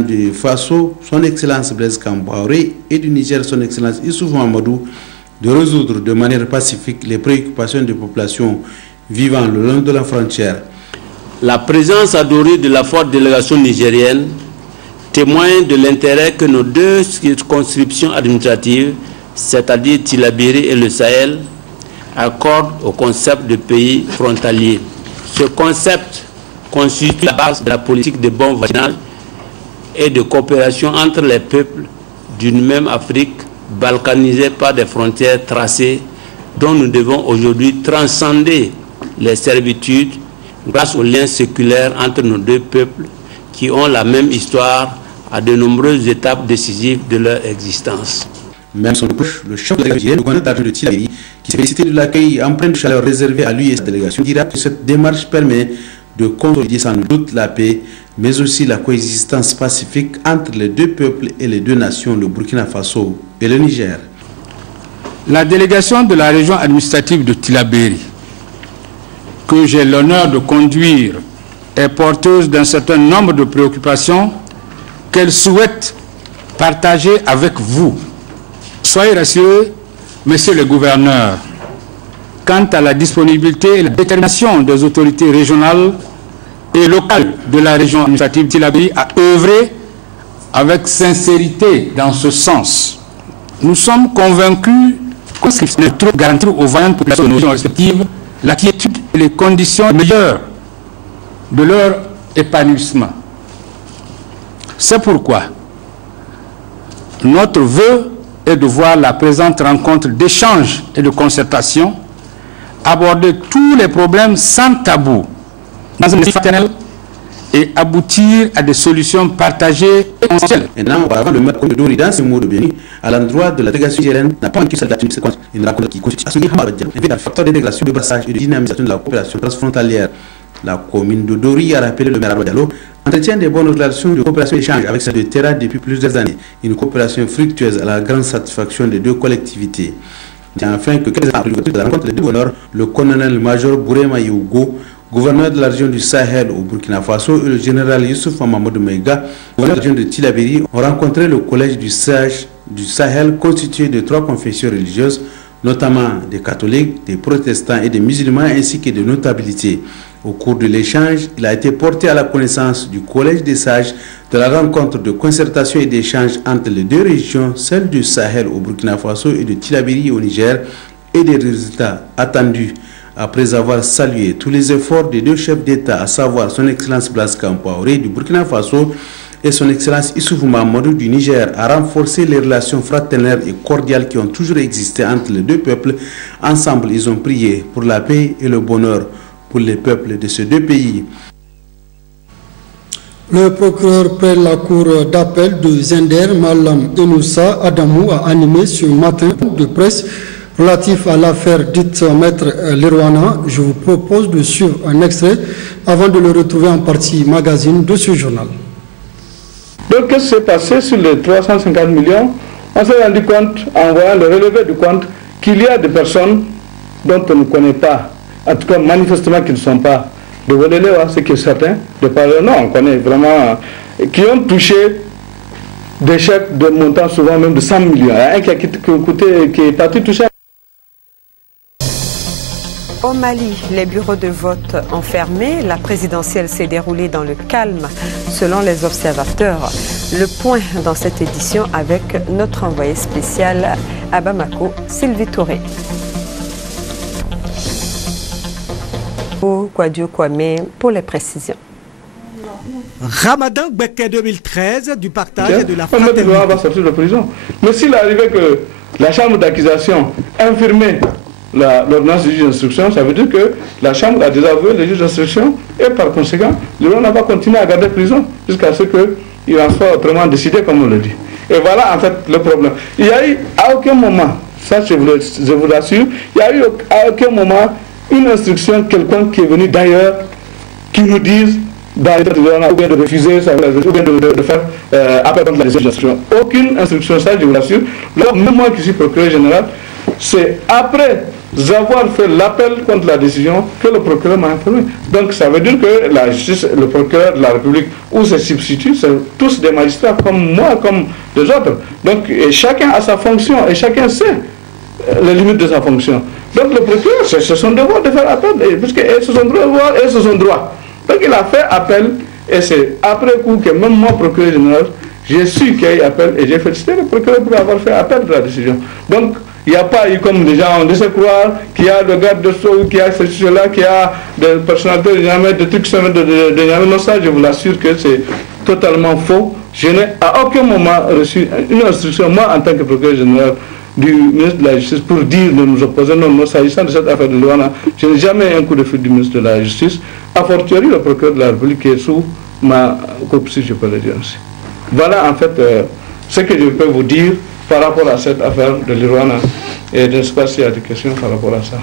du Faso, son Excellence Blaise Compaoré, et du Niger, son Excellence Issoufou Mahamadou, de résoudre de manière pacifique les préoccupations des populations vivant le long de la frontière. La présence adorée de la forte délégation nigérienne témoigne de l'intérêt que nos deux circonscriptions administratives, c'est-à-dire Tillabéri et le Sahel, accordent au concept de pays frontalier. Ce concept constitue la base de la politique de bon voisinage et de coopération entre les peuples d'une même Afrique balkanisée par des frontières tracées dont nous devons aujourd'hui transcender les servitudes grâce aux liens séculaires entre nos deux peuples qui ont la même histoire à de nombreuses étapes décisives de leur existence. Même son proche, le chef de la délégation, le gouverneur d'Argent de Tillabéri, qui s'est félicité de l'accueil empreint de chaleur réservé à lui et sa délégation, dira que cette démarche permet de consolider sans doute la paix, mais aussi la coexistence pacifique entre les deux peuples et les deux nations, le Burkina Faso et le Niger. La délégation de la région administrative de Tillabéri, que j'ai l'honneur de conduire, est porteuse d'un certain nombre de préoccupations qu'elle souhaite partager avec vous. Soyez rassurés, Monsieur le gouverneur, quant à la disponibilité et la détermination des autorités régionales et locales de la région administrative Tillabéri à œuvrer avec sincérité dans ce sens. Nous sommes convaincus que nous devons garantir aux voyantes populations de nos régions respectives la quiétude et les conditions meilleures de leur épanouissement. C'est pourquoi notre vœu est de voir la présente rencontre d'échange et de concertation aborder tous les problèmes sans tabou dans un esprit fraternel et aboutir à des solutions partagées et consensuelles. Auparavant, le maire de Dori, dans ce mot de béni, à l'endroit de la délégation nigérienne, n'a pas manqué celle d'activité une rencontre qui constitue à ce niveau un facteur d'intégration, de brassage et de dynamisation de la coopération transfrontalière. La commune de Dori a rappelé le maire Diallo entretient des bonnes relations de coopération et d'échange avec celle de Terra depuis plusieurs années. Une coopération fructueuse à la grande satisfaction des deux collectivités. Et enfin, que quelques années après de la rencontre des deux gouverneurs, le colonel-major Bourema Yougo, gouverneur de la région du Sahel au Burkina Faso, et le général Issoufou Mahamadou Maïga, gouverneur de la région de Tillabéri, ont rencontré le collège du Sahel constitué de 3 confessions religieuses, notamment des catholiques, des protestants et des musulmans, ainsi que de notabilités. Au cours de l'échange, il a été porté à la connaissance du Collège des sages de la rencontre de concertation et d'échange entre les deux régions, celle du Sahel au Burkina Faso et de Tillabéri au Niger, et des résultats attendus. Après avoir salué tous les efforts des deux chefs d'État, à savoir son Excellence Blaise Compaoré du Burkina Faso et son Excellence Issoufou Mahamadou du Niger, à renforcer les relations fraternelles et cordiales qui ont toujours existé entre les deux peuples. Ensemble, ils ont prié pour la paix et le bonheur pour les peuples de ces deux pays. Le procureur près la cour d'appel de Zender, Malam Enoussa Adamou, a animé ce matin de presse relatif à l'affaire dite Maître Lerouana. Je vous propose de suivre un extrait avant de le retrouver en partie magazine de ce journal. Donc, qu'est-ce qui s'est passé sur les 350 millions? On s'est rendu compte, en voyant le relevé du compte, qu'il y a des personnes dont on ne connaît pas, en tout cas manifestement qui ne sont pas de Wolelewa, ce qui est certain, de par leur nom, on connaît vraiment, qui ont touché des chèques de montant souvent même de 100 millions. Il y a un qui est parti toucher. Au Mali, les bureaux de vote ont fermé. La présidentielle s'est déroulée dans le calme, selon les observateurs. Le point dans cette édition avec notre envoyé spécial à Bamako, Sylvie Touré. Kwadio Kwame pour les précisions. Ramadan Gbeke 2013 du partage et de la fraternité. On va sortir de prison. Mais s'il arrivait que la chambre d'accusation infirmait l'ordonnance du juge d'instruction, ça veut dire que la chambre a désavoué le juge d'instruction et par conséquent, le n'a pas continué à garder prison jusqu'à ce qu'il en soit autrement décidé, comme on le dit. Et voilà en fait le problème. Il n'y a eu à aucun moment, ça je vous l'assure, il n'y a eu à aucun moment une instruction quelconque qui est venu d'ailleurs qui nous dise ou bien de refuser, ou bien de faire appel contre la décision d'instruction. Aucune instruction, ça je vous l'assure. Même moi qui suis procureur général, c'est après avoir fait l'appel contre la décision que le procureur m'a informé. Donc ça veut dire que la justice, le procureur de la République ou ses substituts, c'est tous des magistrats comme moi, comme les autres. Donc chacun a sa fonction et chacun sait les limites de sa fonction. Donc le procureur, c'est son devoir de faire appel, parce que c'est son devoir et c'est son droit. Donc il a fait appel, et c'est après coup que même moi, procureur général, j'ai su qu'il y a eu appel et j'ai félicité le procureur pour avoir fait appel de la décision. Donc il n'y a pas eu, comme les gens ont laissé croire, qu'il y a le garde de sceaux, qu'il y a ceci-là, qu'il y a des personnalités de Niamey, des trucs de Niamey. Non, ça, je vous l'assure que c'est totalement faux. Je n'ai à aucun moment reçu une instruction, moi en tant que procureur général, du ministre de la Justice pour dire de nous opposer. Non, non, s'agissant de cette affaire de Luana, je n'ai jamais eu un coup de fil du ministre de la Justice, a fortiori le procureur de la République qui est sous ma copie, si je peux le dire ainsi. Voilà en fait ce que je peux vous dire par rapport à cette affaire de Luana. Et je ne sais pas s'il y a des questions par rapport à ça.